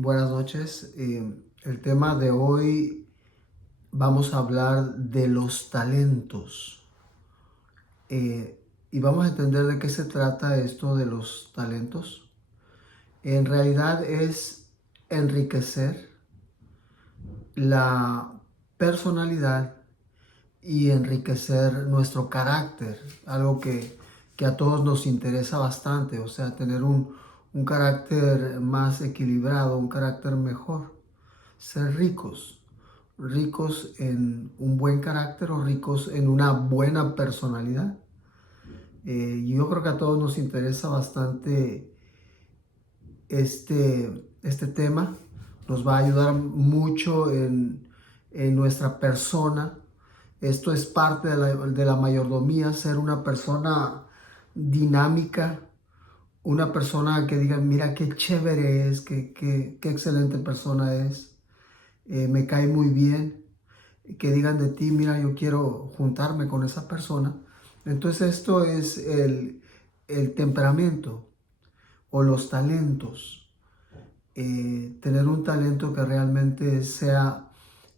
Buenas noches. El tema de hoy vamos a hablar de los talentos. Y vamos a entender de qué se trata esto de los talentos. En realidad es enriquecer la personalidad y enriquecer nuestro carácter, algo que a todos nos interesa bastante, o sea, tener un carácter más equilibrado, un carácter mejor, ser ricos en un buen carácter o ricos en una buena personalidad. Yo creo que a todos nos interesa bastante este tema, nos va a ayudar mucho en nuestra persona. Esto es parte de la mayordomía, ser una persona dinámica, una persona que diga, mira qué chévere es, qué excelente persona es, me cae muy bien, que digan de ti, mira, yo quiero juntarme con esa persona. Entonces esto es el temperamento o los talentos. Tener un talento que realmente sea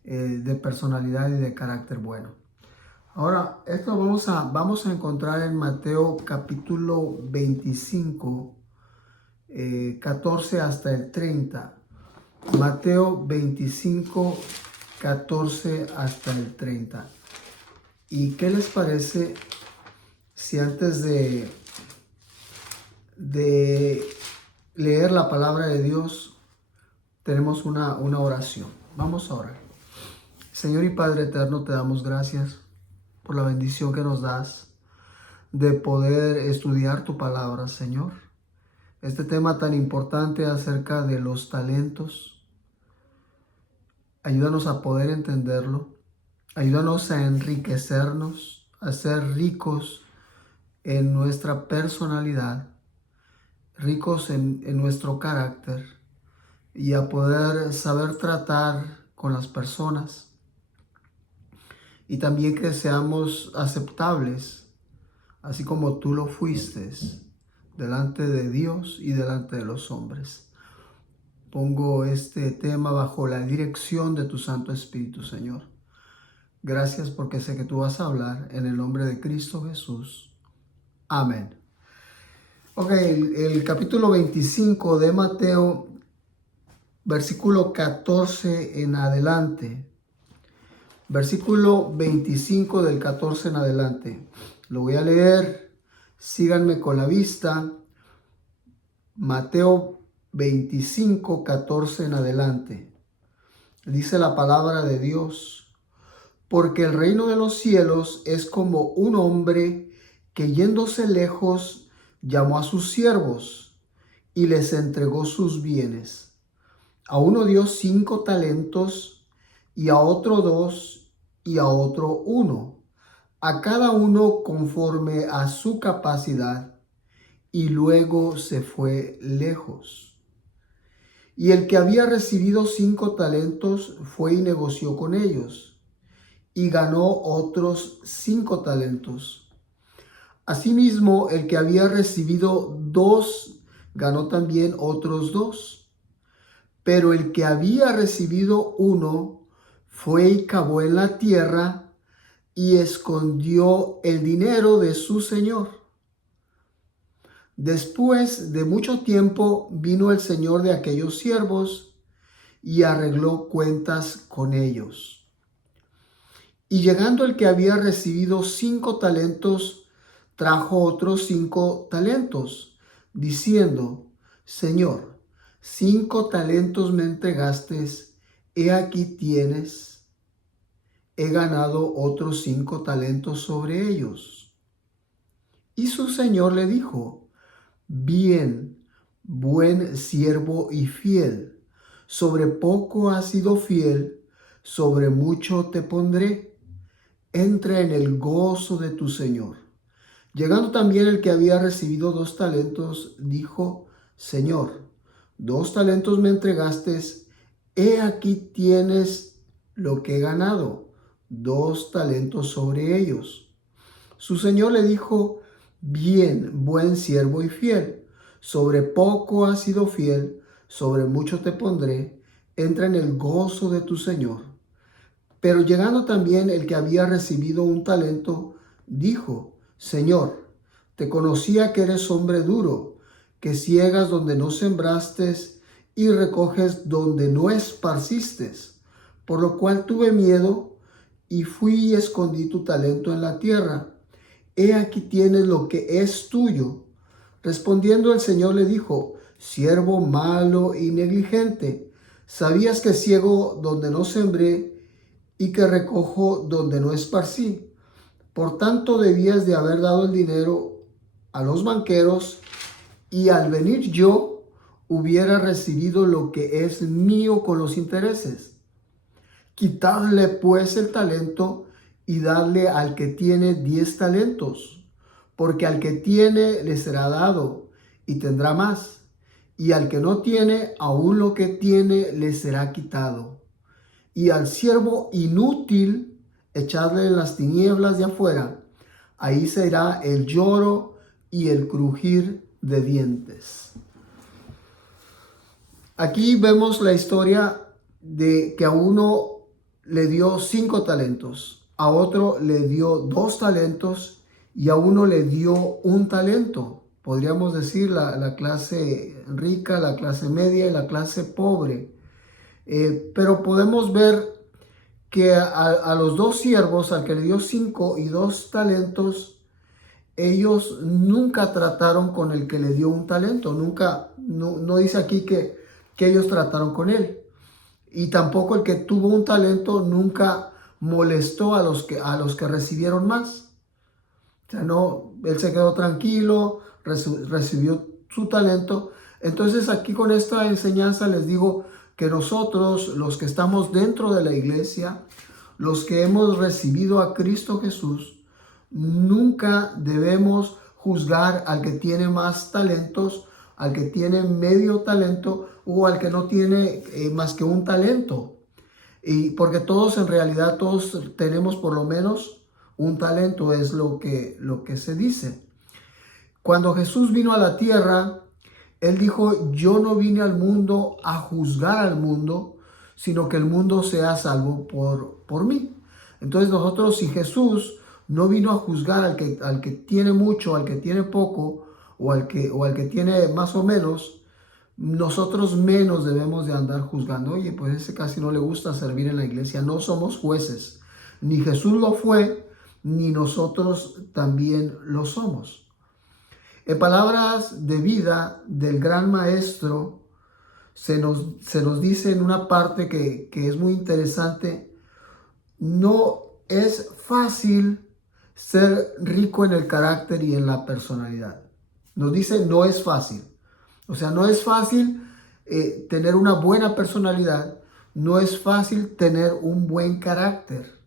de personalidad y de carácter bueno. Ahora, esto vamos a encontrar en Mateo capítulo 25, 14 hasta el 30. Mateo 25, 14 hasta el 30. ¿Y qué les parece si antes de leer la palabra de Dios tenemos una oración? Vamos a orar. Señor y Padre eterno, te damos gracias por la bendición que nos das de poder estudiar tu palabra, Señor. Este tema tan importante acerca de los talentos, ayúdanos a poder entenderlo, ayúdanos a enriquecernos, a ser ricos en nuestra personalidad, ricos en nuestro carácter y a poder saber tratar con las personas y también que seamos aceptables, así como tú lo fuiste, delante de Dios y delante de los hombres. Pongo este tema bajo la dirección de tu Santo Espíritu, Señor. Gracias porque sé que tú vas a hablar en el nombre de Cristo Jesús. Amén. Ok, el capítulo 25 de Mateo, versículo 14 en adelante. Versículo 25 del 14 en adelante. Lo voy a leer. Síganme con la vista. Mateo 25, 14 en adelante. Dice la palabra de Dios: porque el reino de los cielos es como un hombre que yéndose lejos llamó a sus siervos y les entregó sus bienes. A uno dio 5 talentos, y a otro 2, y a otro 1, a cada uno conforme a su capacidad, y luego se fue lejos. Y el que había recibido 5 talentos fue y negoció con ellos, y ganó otros 5 talentos. Asimismo, el que había recibido 2 ganó también otros 2. Pero el que había recibido 1 fue y cavó en la tierra y escondió el dinero de su señor. Después de mucho tiempo vino el señor de aquellos siervos y arregló cuentas con ellos. Y llegando el que había recibido 5 talentos, trajo otros 5 talentos, diciendo: Señor, 5 talentos me entregaste, he aquí tienes, he ganado otros 5 talentos sobre ellos. Y su señor le dijo: bien, buen siervo y fiel, sobre poco has sido fiel, sobre mucho te pondré, entra en el gozo de tu señor. Llegando también el que había recibido 2 talentos, dijo: Señor, 2 talentos me entregaste, he aquí tienes lo que he ganado, 2 talentos sobre ellos. Su señor le dijo: bien, buen siervo y fiel, sobre poco has sido fiel, sobre mucho te pondré, entra en el gozo de tu Señor. Pero llegando también el que había recibido un talento, dijo, Señor, te conocía que eres hombre duro, que ciegas donde no sembraste y recoges donde no esparciste, por lo cual tuve miedo y fui y escondí tu talento en la tierra. He aquí tienes lo que es tuyo. Respondiendo el Señor le dijo, siervo malo y negligente, ¿sabías que ciego donde no sembré y que recojo donde no esparcí? Por tanto debías de haber dado el dinero a los banqueros, y al venir yo hubiera recibido lo que es mío con los intereses. Quitadle pues el talento y darle al que tiene 10 talentos, porque al que tiene le será dado y tendrá más, y al que no tiene, aún lo que tiene le será quitado. Y al siervo inútil echadle en las tinieblas de afuera, ahí será el lloro y el crujir de dientes. Aquí vemos la historia de que a uno le dio 5 talentos, a otro le dio 2 talentos y a uno le dio 1 talento. Podríamos decir la clase rica, la clase media y la clase pobre. Pero podemos ver que a los 2 siervos, al que le dio 5 y 2 talentos, ellos nunca trataron con el que le dio 1 talento. Nunca, no dice aquí que ellos trataron con él. Y tampoco el que tuvo 1 talento nunca molestó a los que recibieron más. O sea, no, él se quedó tranquilo, recibió su talento. Entonces aquí con esta enseñanza les digo que nosotros, los que estamos dentro de la iglesia, los que hemos recibido a Cristo Jesús, nunca debemos juzgar al que tiene más talentos, al que tiene medio talento o al que no tiene más que 1 talento. Y porque todos en realidad, todos tenemos por lo menos 1 talento, es lo que se dice. Cuando Jesús vino a la tierra, Él dijo, yo no vine al mundo a juzgar al mundo, sino que el mundo sea salvo por mí. Entonces nosotros, si Jesús no vino a juzgar al que tiene mucho, al que tiene poco, o al que tiene más o menos, nosotros menos debemos de andar juzgando. Oye, pues ese casi no le gusta servir en la iglesia. No somos jueces. Ni Jesús lo fue, ni nosotros también lo somos. En palabras de vida del gran maestro, se nos dice en una parte que es muy interesante, no es fácil ser rico en el carácter y en la personalidad. Nos dice, no es fácil. O sea, no es fácil tener una buena personalidad, no es fácil tener un buen carácter.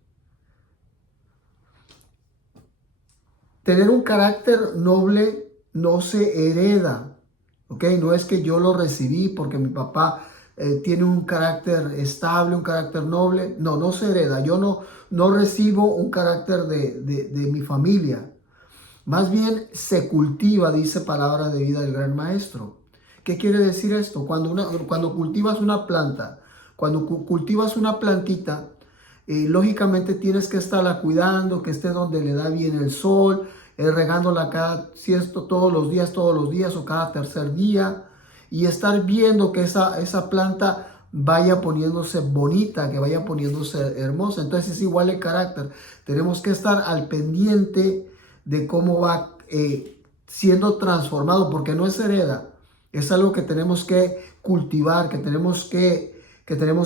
Tener un carácter noble no se hereda, ¿ok? No es que yo lo recibí porque mi papá tiene un carácter estable, un carácter noble. No, no se hereda. Yo no recibo un carácter de mi familia. Más bien se cultiva, dice palabra de vida del gran maestro. ¿Qué quiere decir esto? Cuando cultivas una planta, cuando cultivas una plantita, lógicamente tienes que estarla cuidando, que esté donde le da bien el sol, regándola todos los días o cada tercer día, y estar viendo que esa planta vaya poniéndose bonita, que vaya poniéndose hermosa. Entonces es igual el carácter. Tenemos que estar al pendiente de cómo va siendo transformado, porque no es hereda. Es algo que tenemos que cultivar, que tenemos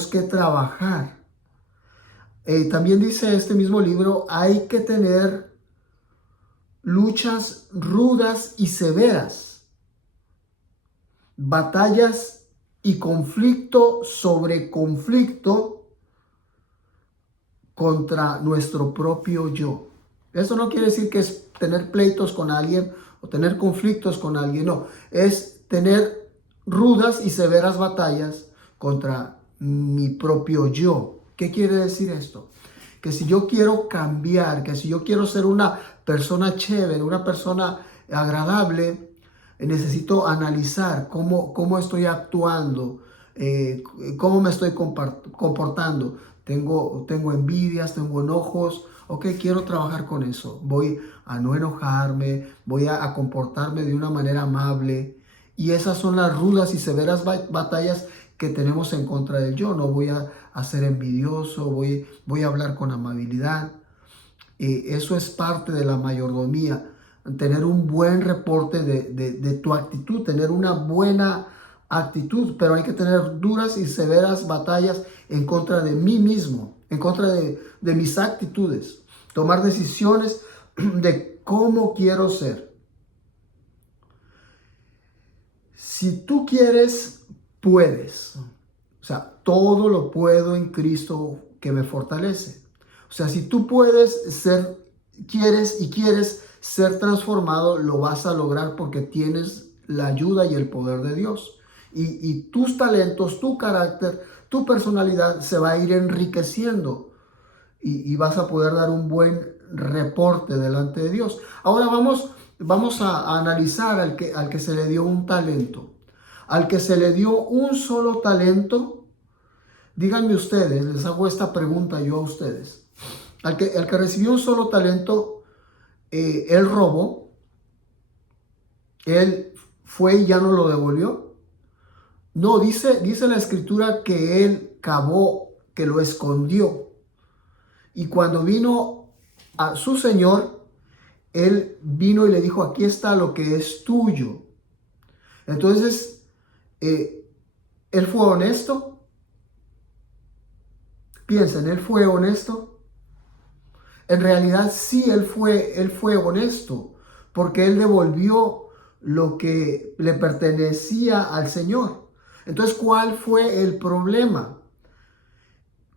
que trabajar. También dice este mismo libro, hay que tener luchas rudas y severas, batallas y conflicto sobre conflicto contra nuestro propio yo. Eso no quiere decir que es tener pleitos con alguien o tener conflictos con alguien, no, es tener rudas y severas batallas contra mi propio yo. ¿Qué quiere decir esto? Que si yo quiero cambiar, que si yo quiero ser una persona chévere, una persona agradable, necesito analizar cómo estoy actuando, cómo me estoy comportando. Tengo envidias, tengo enojos. Ok, quiero trabajar con eso. Voy a no enojarme, voy a comportarme de una manera amable. Y esas son las rudas y severas batallas que tenemos en contra del yo. No voy a ser envidioso, voy a hablar con amabilidad. Eso es parte de la mayordomía, tener un buen reporte de tu actitud, tener una buena actitud, pero hay que tener duras y severas batallas en contra de mí mismo, en contra de mis actitudes, tomar decisiones de cómo quiero ser. Si tú quieres, puedes. O sea, todo lo puedo en Cristo que me fortalece. O sea, si tú puedes ser, quieres ser transformado, lo vas a lograr porque tienes la ayuda y el poder de Dios. Y tus talentos, tu carácter, tu personalidad se va a ir enriqueciendo y vas a poder dar un buen reporte delante de Dios. Ahora vamos a analizar al que se le dio un talento. Al que se le dio un solo talento, díganme ustedes, les hago esta pregunta yo a ustedes. Al que recibió un solo talento, él robó, él fue y ya no lo devolvió. No, dice la escritura que él cavó, que lo escondió. Y cuando vino a su señor, él vino y le dijo, aquí está lo que es tuyo. Entonces, él fue honesto. Piensen, él fue honesto. En realidad sí, él fue honesto, porque él devolvió lo que le pertenecía al Señor. Entonces, ¿cuál fue el problema?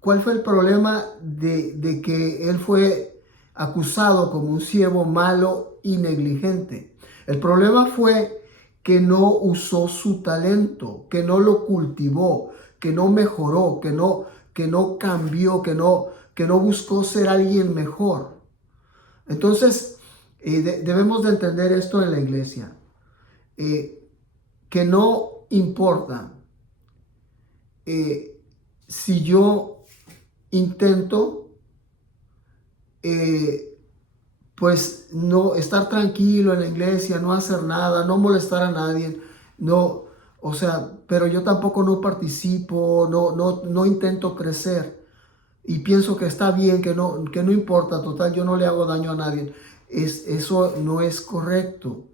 ¿Cuál fue el problema de que él fue acusado como un siervo malo y negligente? El problema fue que no usó su talento, que no lo cultivó, que no mejoró, que no cambió, que no buscó ser alguien mejor. Entonces, debemos de entender esto en la iglesia, que no importa si yo intento, pues no estar tranquilo en la iglesia, no hacer nada, no molestar a nadie, no, o sea, pero yo tampoco no participo, no intento crecer y pienso que está bien, que no importa, total, yo no le hago daño a nadie. Eso no es correcto.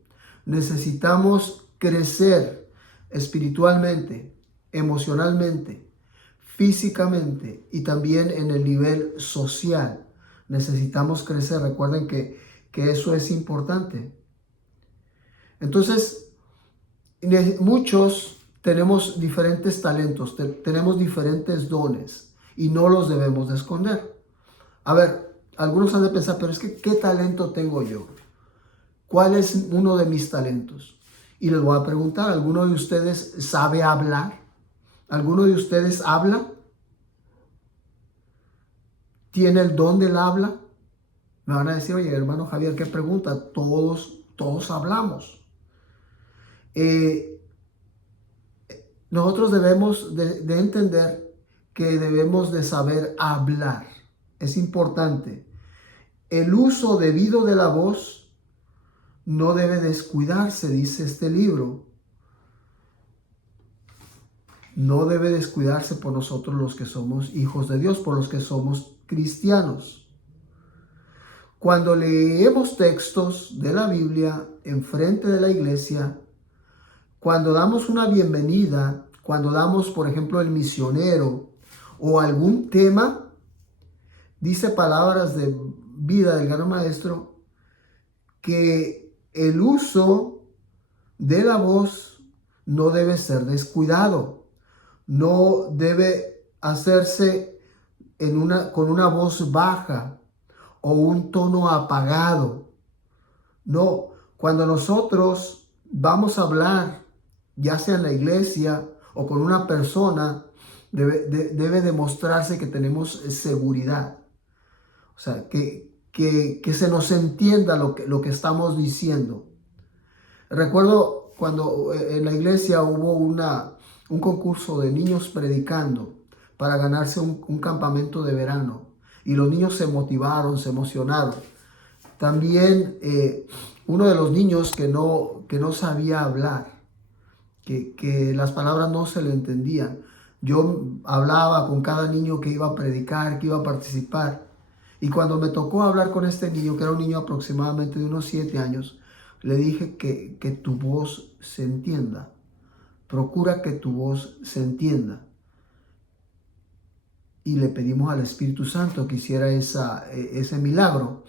Necesitamos crecer espiritualmente, emocionalmente, físicamente y también en el nivel social. Necesitamos crecer. Recuerden que eso es importante. Entonces, muchos tenemos diferentes talentos, tenemos diferentes dones y no los debemos de esconder. A ver, algunos han de pensar, pero es que ¿qué talento tengo yo? ¿Cuál es uno de mis talentos? Y les voy a preguntar, ¿alguno de ustedes sabe hablar? ¿Alguno de ustedes habla? ¿Tiene el don del habla? Me van a decir, oye, hermano Javier, ¿qué pregunta? Todos hablamos. Nosotros debemos de entender que debemos de saber hablar. Es importante. El uso debido de la voz no debe descuidarse, dice este libro. No debe descuidarse por nosotros los que somos hijos de Dios, por los que somos cristianos. Cuando leemos textos de la Biblia enfrente de la iglesia, cuando damos una bienvenida, cuando damos, por ejemplo, el misionero o algún tema, dice Palabras de Vida del Gran Maestro, que el uso de la voz no debe ser descuidado. No debe hacerse con una voz baja o un tono apagado. No, cuando nosotros vamos a hablar, ya sea en la iglesia o con una persona, debe demostrarse que tenemos seguridad. O sea, que se nos entienda lo que estamos diciendo. Recuerdo cuando en la iglesia hubo un concurso de niños predicando para ganarse un campamento de verano. Y los niños se motivaron, se emocionaron. También uno de los niños que no sabía hablar, que las palabras no se le entendían. Yo hablaba con cada niño que iba a predicar, que iba a participar. Y cuando me tocó hablar con este niño, que era un niño aproximadamente de unos 7 años, le dije que tu voz se entienda. Procura que tu voz se entienda. Y le pedimos al Espíritu Santo que hiciera ese milagro.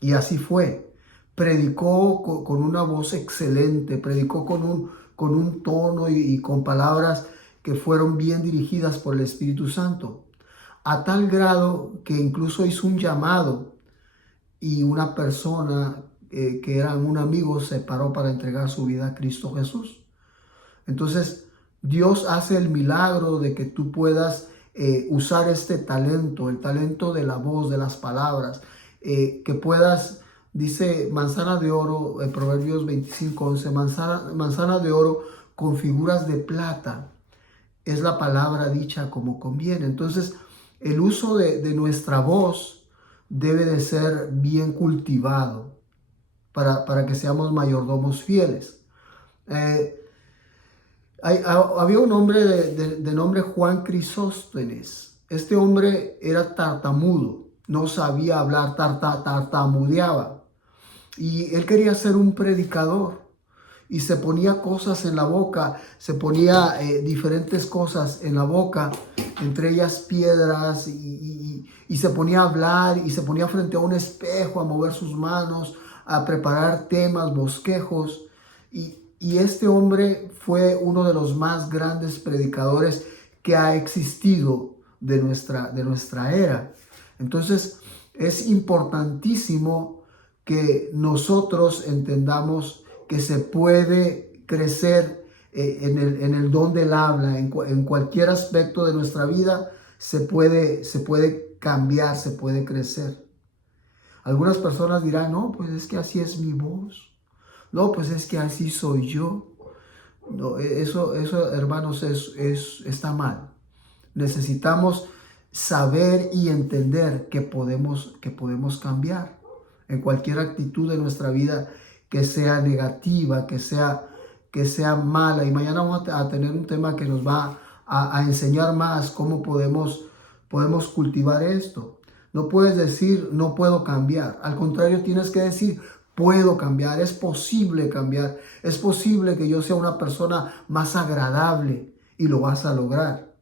Y así fue. Predicó con una voz excelente, predicó con un tono y con palabras que fueron bien dirigidas por el Espíritu Santo. A tal grado que incluso hizo un llamado y una persona que era un amigo se paró para entregar su vida a Cristo Jesús. Entonces, Dios hace el milagro de que tú puedas usar este talento, el talento de la voz, de las palabras, que puedas, dice manzana de oro, en Proverbios 25:11, manzana de oro con figuras de plata, es la palabra dicha como conviene. Entonces, el uso de nuestra voz debe de ser bien cultivado para que seamos mayordomos fieles. Había un hombre de nombre Juan Crisóstenes. Este hombre era tartamudo, no sabía hablar, tartamudeaba. Y él quería ser un predicador. Y se ponía cosas en la boca, se ponía diferentes cosas en la boca, entre ellas piedras, y se ponía a hablar, y se ponía frente a un espejo a mover sus manos, a preparar temas, bosquejos. Y este hombre fue uno de los más grandes predicadores que ha existido de nuestra era. Entonces es importantísimo que nosotros entendamos que se puede crecer en el don del habla, en cualquier aspecto de nuestra vida se puede cambiar, se puede crecer. Algunas personas dirán, no, pues es que así es mi voz. No, pues es que así soy yo. No, eso hermanos, está mal. Necesitamos saber y entender que podemos cambiar en cualquier actitud de nuestra vida que sea negativa, que sea mala. Y mañana vamos a tener un tema que nos va a enseñar más cómo podemos cultivar esto. No puedes decir, no puedo cambiar. Al contrario, tienes que decir, puedo cambiar, es posible cambiar. Es posible que yo sea una persona más agradable y lo vas a lograr.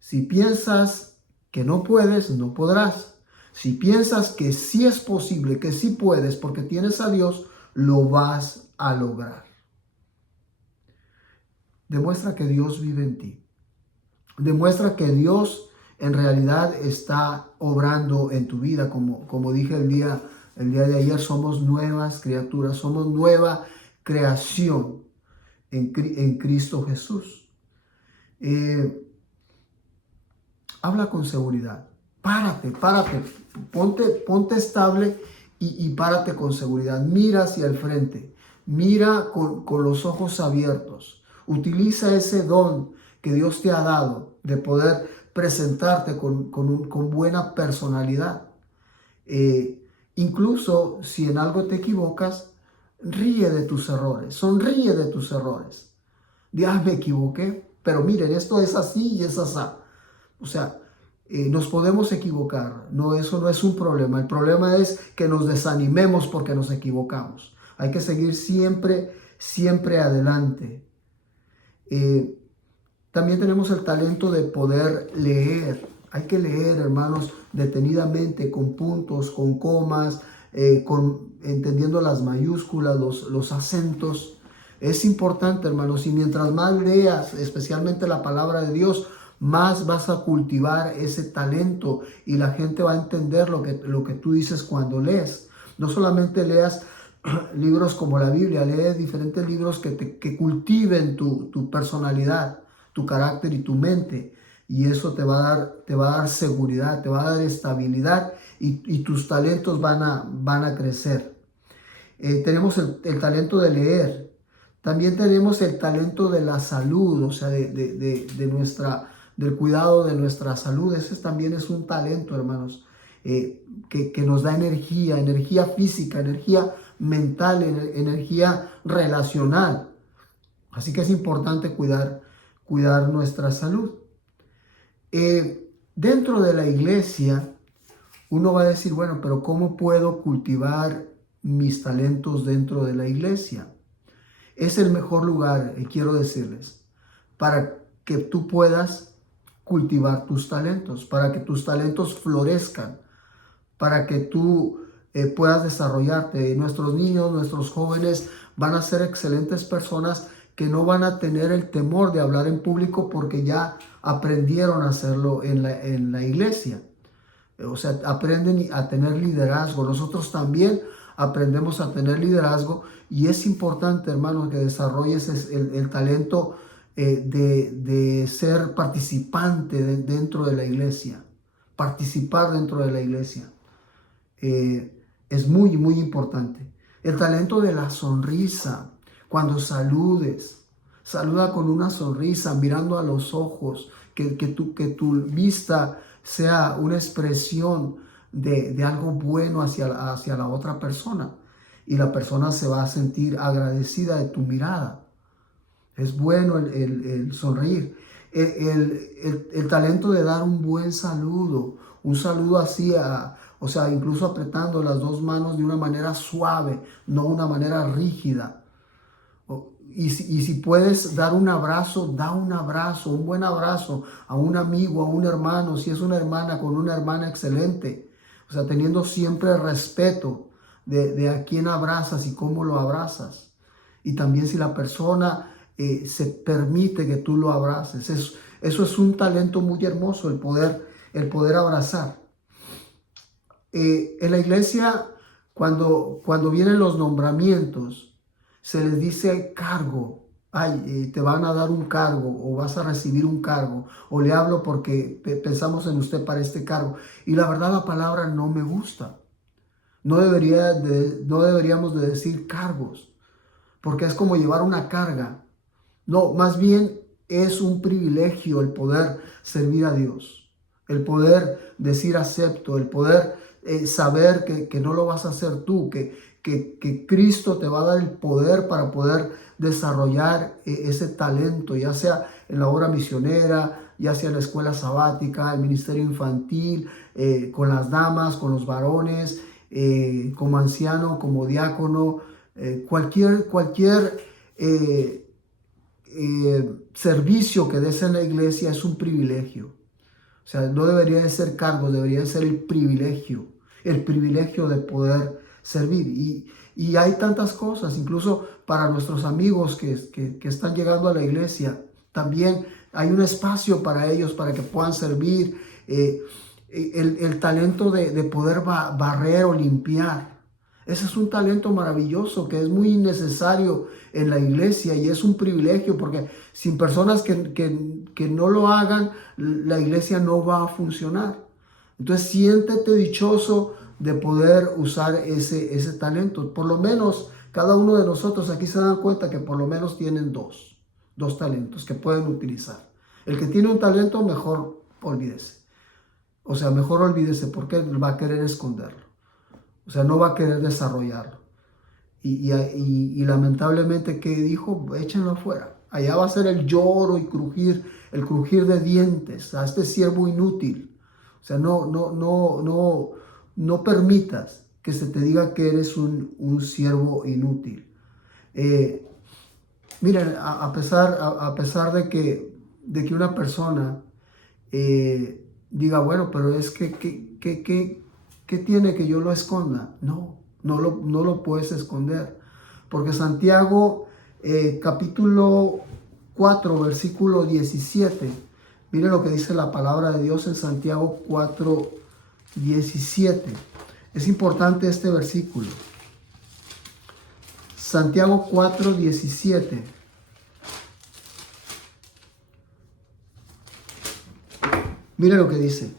Si piensas que no puedes, no podrás. Si piensas que sí es posible, que sí puedes, porque tienes a Dios, lo vas a lograr. Demuestra que Dios vive en ti. Demuestra que Dios en realidad está obrando en tu vida. Como dije el día de ayer, somos nuevas criaturas, somos nueva creación en Cristo Jesús. Habla con seguridad. Párate, ponte estable y párate con seguridad. Mira hacia el frente, mira con los ojos abiertos. Utiliza ese don que Dios te ha dado de poder presentarte con buena personalidad. Incluso si en algo te equivocas, ríe de tus errores, sonríe de tus errores. Me equivoqué, pero miren, esto es así y es así. O sea, nos podemos equivocar, no, eso no es un problema. El problema es que nos desanimemos porque nos equivocamos. Hay que seguir siempre adelante. También tenemos el talento de poder leer. Hay que leer, hermanos, detenidamente, con puntos, con comas, entendiendo las mayúsculas, los acentos. Es importante, hermanos, y mientras más leas, especialmente la palabra de Dios, más vas a cultivar ese talento y la gente va a entender lo que tú dices cuando lees. No solamente leas libros como la Biblia, lee diferentes libros que cultiven tu personalidad, tu carácter y tu mente. Y eso te va a dar seguridad, te va a dar estabilidad y tus talentos van a crecer. Tenemos el talento de leer. También tenemos el talento de la salud, o sea, del cuidado de nuestra salud. Ese también es un talento, hermanos, que nos da energía, energía física, energía mental, energía relacional. Así que es importante cuidar nuestra salud. Dentro de la iglesia, uno va a decir, bueno, pero ¿cómo puedo cultivar mis talentos dentro de la iglesia? Es el mejor lugar, quiero decirles, para que tú puedas cultivar tus talentos, para que tus talentos florezcan, para que tú puedas desarrollarte. Nuestros niños, nuestros jóvenes van a ser excelentes personas que no van a tener el temor de hablar en público porque ya aprendieron a hacerlo en la iglesia. O sea, aprenden a tener liderazgo. Nosotros también aprendemos a tener liderazgo y es importante, hermano, que desarrolles el talento de ser participante dentro de la iglesia, participar dentro de la iglesia. Es muy, muy importante. El talento de la sonrisa, cuando saluda con una sonrisa, mirando a los ojos, que tu vista sea una expresión de algo bueno hacia la otra persona. Y la persona se va a sentir agradecida de tu mirada. Es bueno el sonreír. El talento de dar un buen saludo. Un saludo así, o sea, incluso apretando las dos manos de una manera suave, no una manera rígida. Y si puedes dar un abrazo, da un abrazo, un buen abrazo a un amigo, a un hermano. Si es una hermana, con una hermana, excelente. O sea, teniendo siempre respeto de a quién abrazas y cómo lo abrazas. Y también si la persona se permite que tú lo abraces. Eso es un talento muy hermoso, el poder abrazar. En la iglesia, cuando vienen los nombramientos, se les dice cargo. Te van a dar un cargo o vas a recibir un cargo, o le hablo porque pensamos en usted para este cargo. Y la verdad, la palabra no me gusta. No deberíamos de decir cargos, porque es como llevar una carga. No, más bien es un privilegio el poder servir a Dios, el poder decir acepto, el poder saber que no lo vas a hacer tú, que Cristo te va a dar el poder para poder desarrollar ese talento, ya sea en la obra misionera, ya sea en la escuela sabática, el ministerio infantil, con las damas, con los varones, como anciano, como diácono, cualquier servicio que des en la iglesia es un privilegio. O sea, no debería de ser cargo, debería de ser el privilegio de poder servir. Y hay tantas cosas, incluso para nuestros amigos que están llegando a la iglesia, también hay un espacio para ellos, para que puedan servir. El talento de poder barrer o limpiar. Ese es un talento maravilloso que es muy necesario en la iglesia y es un privilegio porque sin personas que no lo hagan, la iglesia no va a funcionar. Entonces siéntete dichoso de poder usar ese talento. Por lo menos cada uno de nosotros aquí se dan cuenta que por lo menos tienen dos talentos que pueden utilizar. El que tiene un talento, mejor olvídese. O sea, mejor olvídese porque va a querer esconderlo. O sea, no va a querer desarrollarlo. Y lamentablemente, ¿qué dijo? Échenlo afuera. Allá va a ser el lloro y el crujir de dientes a este siervo inútil. O sea, no permitas que se te diga que eres un siervo inútil. Miren, a pesar de que una persona diga, bueno, pero es ¿qué tiene que yo lo esconda? No lo puedes esconder. Porque Santiago capítulo 4, versículo 17. Miren lo que dice la palabra de Dios en Santiago 4, 17. Es importante este versículo. Santiago 4, 17. Miren lo que dice.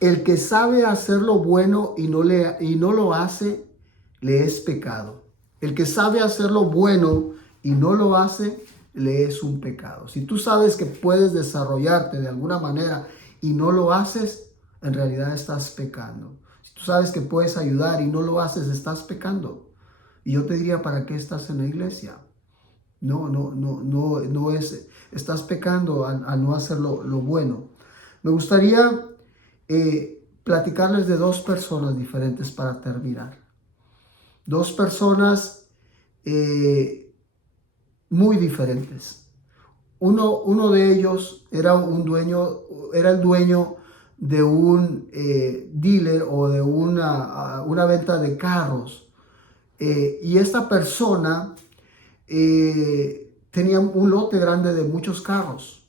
El que sabe hacer lo bueno y no lo hace, le es pecado. El que sabe hacer lo bueno y no lo hace, le es un pecado. Si tú sabes que puedes desarrollarte de alguna manera y no lo haces, en realidad estás pecando. Si tú sabes que puedes ayudar y no lo haces, estás pecando. Y yo te diría, ¿para qué estás en la iglesia? No es, estás pecando al no hacer lo bueno. Me gustaría platicarles de dos personas diferentes para terminar. Dos personas muy diferentes. Uno de ellos era el dueño de un dealer o de una venta de carros. Y esta persona tenía un lote grande de muchos carros.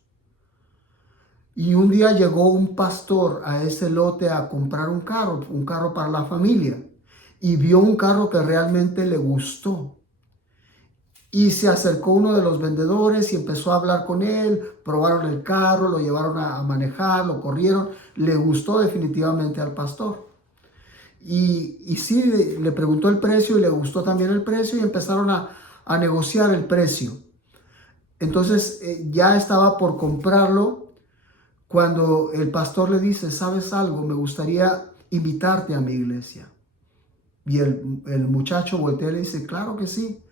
Y un día llegó un pastor a ese lote a comprar un carro para la familia. Y vio un carro que realmente le gustó. Y se acercó uno de los vendedores y empezó a hablar con él. Probaron el carro, lo llevaron a manejar, lo corrieron. Le gustó definitivamente al pastor. Y sí, le preguntó el precio y le gustó también el precio y empezaron a negociar el precio. Entonces ya estaba por comprarlo cuando el pastor le dice, ¿sabes algo? Me gustaría invitarte a mi iglesia. Y el muchacho voltea y le dice, claro que sí.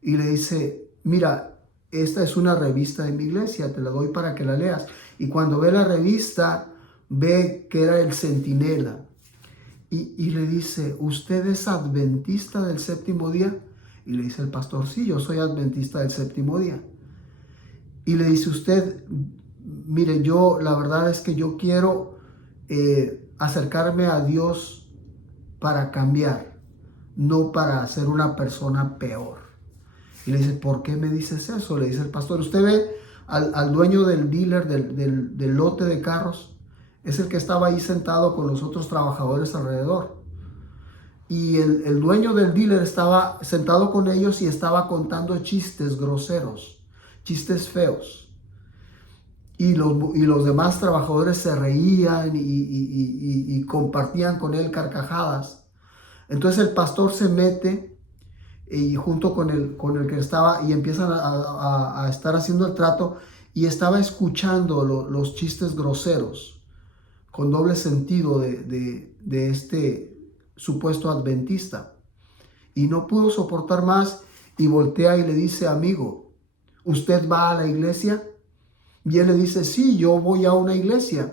Y le dice, mira, esta es una revista de mi iglesia, te la doy para que la leas. Y cuando ve la revista, ve que era el Centinela. Y le dice, ¿usted es adventista del séptimo día? Y le dice el pastor, sí, yo soy adventista del séptimo día. Y le dice usted, mire, la verdad es que yo quiero acercarme a Dios para cambiar, no para ser una persona peor. Y le dice, ¿por qué me dices eso? Le dice el pastor, usted ve al dueño del dealer, del lote de carros, es el que estaba ahí sentado con los otros trabajadores alrededor. Y el dueño del dealer estaba sentado con ellos y estaba contando chistes groseros, chistes feos. Y los demás trabajadores se reían y compartían con él carcajadas. Entonces el pastor se mete y junto con el que estaba y empiezan a estar haciendo el trato y estaba escuchando los chistes groseros con doble sentido de este supuesto adventista. Y no pudo soportar más y voltea y le dice, amigo, ¿usted va a la iglesia? Y él le dice, sí, yo voy a una iglesia.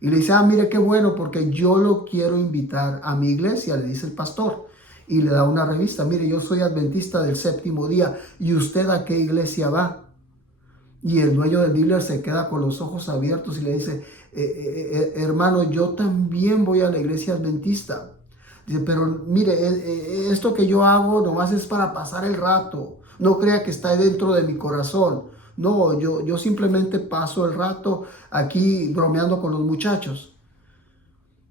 Y le dice, mire qué bueno, porque yo lo quiero invitar a mi iglesia, le dice el pastor. Y le da una revista, mire, yo soy adventista del séptimo día, ¿y usted a qué iglesia va? Y el dueño del dealer se queda con los ojos abiertos y le dice, hermano, yo también voy a la iglesia adventista. Dice, pero mire, esto que yo hago nomás es para pasar el rato. No crea que está dentro de mi corazón. No, yo simplemente paso el rato aquí bromeando con los muchachos.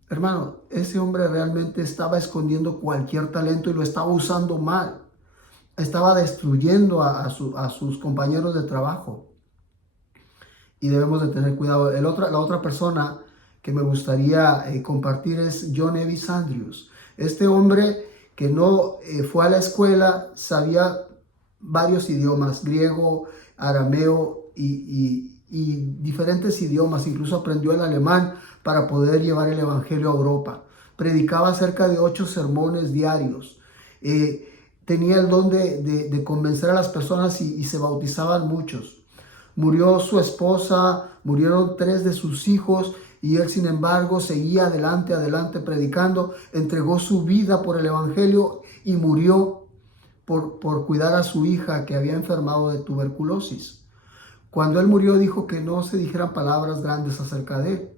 Hermano, ese hombre realmente estaba escondiendo cualquier talento y lo estaba usando mal. Estaba destruyendo a sus compañeros de trabajo. Y debemos de tener cuidado. La otra persona que me gustaría compartir es John Evis Andrews. Este hombre que no fue a la escuela, sabía varios idiomas, griego, arameo y diferentes idiomas. Incluso aprendió el alemán para poder llevar el evangelio a Europa. Predicaba cerca de 8 sermones diarios. Tenía el don de convencer a las personas y se bautizaban muchos. Murió su esposa, murieron 3 de sus hijos y él, sin embargo, seguía adelante predicando, entregó su vida por el evangelio y murió por cuidar a su hija que había enfermado de tuberculosis. Cuando él murió dijo que no se dijeran palabras grandes acerca de él.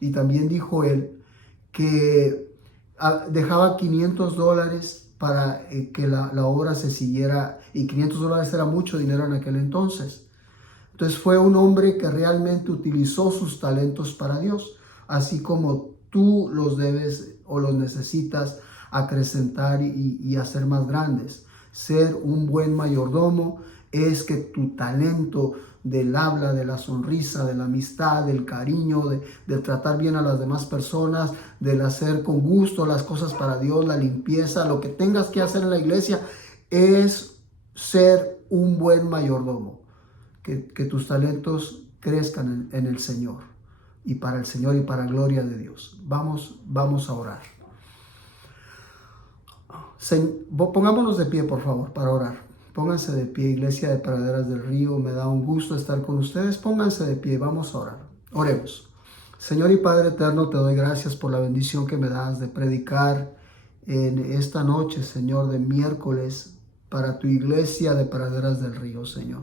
Y también dijo él que dejaba $500 para que la obra se siguiera, y $500 era mucho dinero en aquel entonces. Entonces fue un hombre que realmente utilizó sus talentos para Dios, así como tú los debes o los necesitas acrecentar y hacer más grandes. Ser un buen mayordomo es que tu talento del habla, de la sonrisa, de la amistad, del cariño, de tratar bien a las demás personas, del hacer con gusto las cosas para Dios, la limpieza, lo que tengas que hacer en la iglesia, es ser ser un buen mayordomo, que tus talentos crezcan en el Señor y para el Señor y para gloria de Dios. Vamos a orar. Pongámonos de pie, por favor, para orar. Pónganse de pie, Iglesia de Praderas del Río. Me da un gusto estar con ustedes. Pónganse de pie, vamos a orar. Oremos. Señor y Padre eterno, te doy gracias por la bendición que me das de predicar en esta noche, Señor, de miércoles, para tu Iglesia de Praderas del Río, Señor.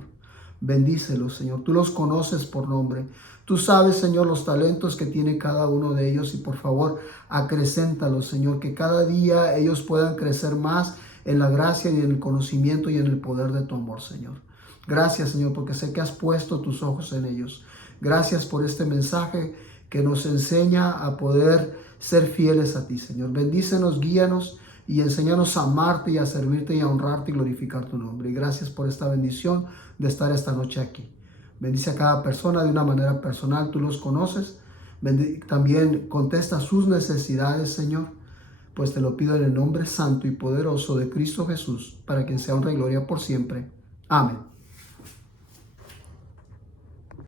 Bendícelos, Señor. Tú los conoces por nombre. Tú sabes, Señor, los talentos que tiene cada uno de ellos y por favor, acrecéntalos, Señor, que cada día ellos puedan crecer más en la gracia y en el conocimiento y en el poder de tu amor, Señor. Gracias, Señor, porque sé que has puesto tus ojos en ellos. Gracias por este mensaje que nos enseña a poder ser fieles a ti, Señor. Bendícenos, guíanos y enséñanos a amarte y a servirte y a honrarte y glorificar tu nombre. Y gracias por esta bendición de estar esta noche aquí. Bendice a cada persona de una manera personal, tú los conoces. También contesta sus necesidades, Señor, pues te lo pido en el nombre santo y poderoso de Cristo Jesús, para quien sea honra y gloria por siempre. Amén.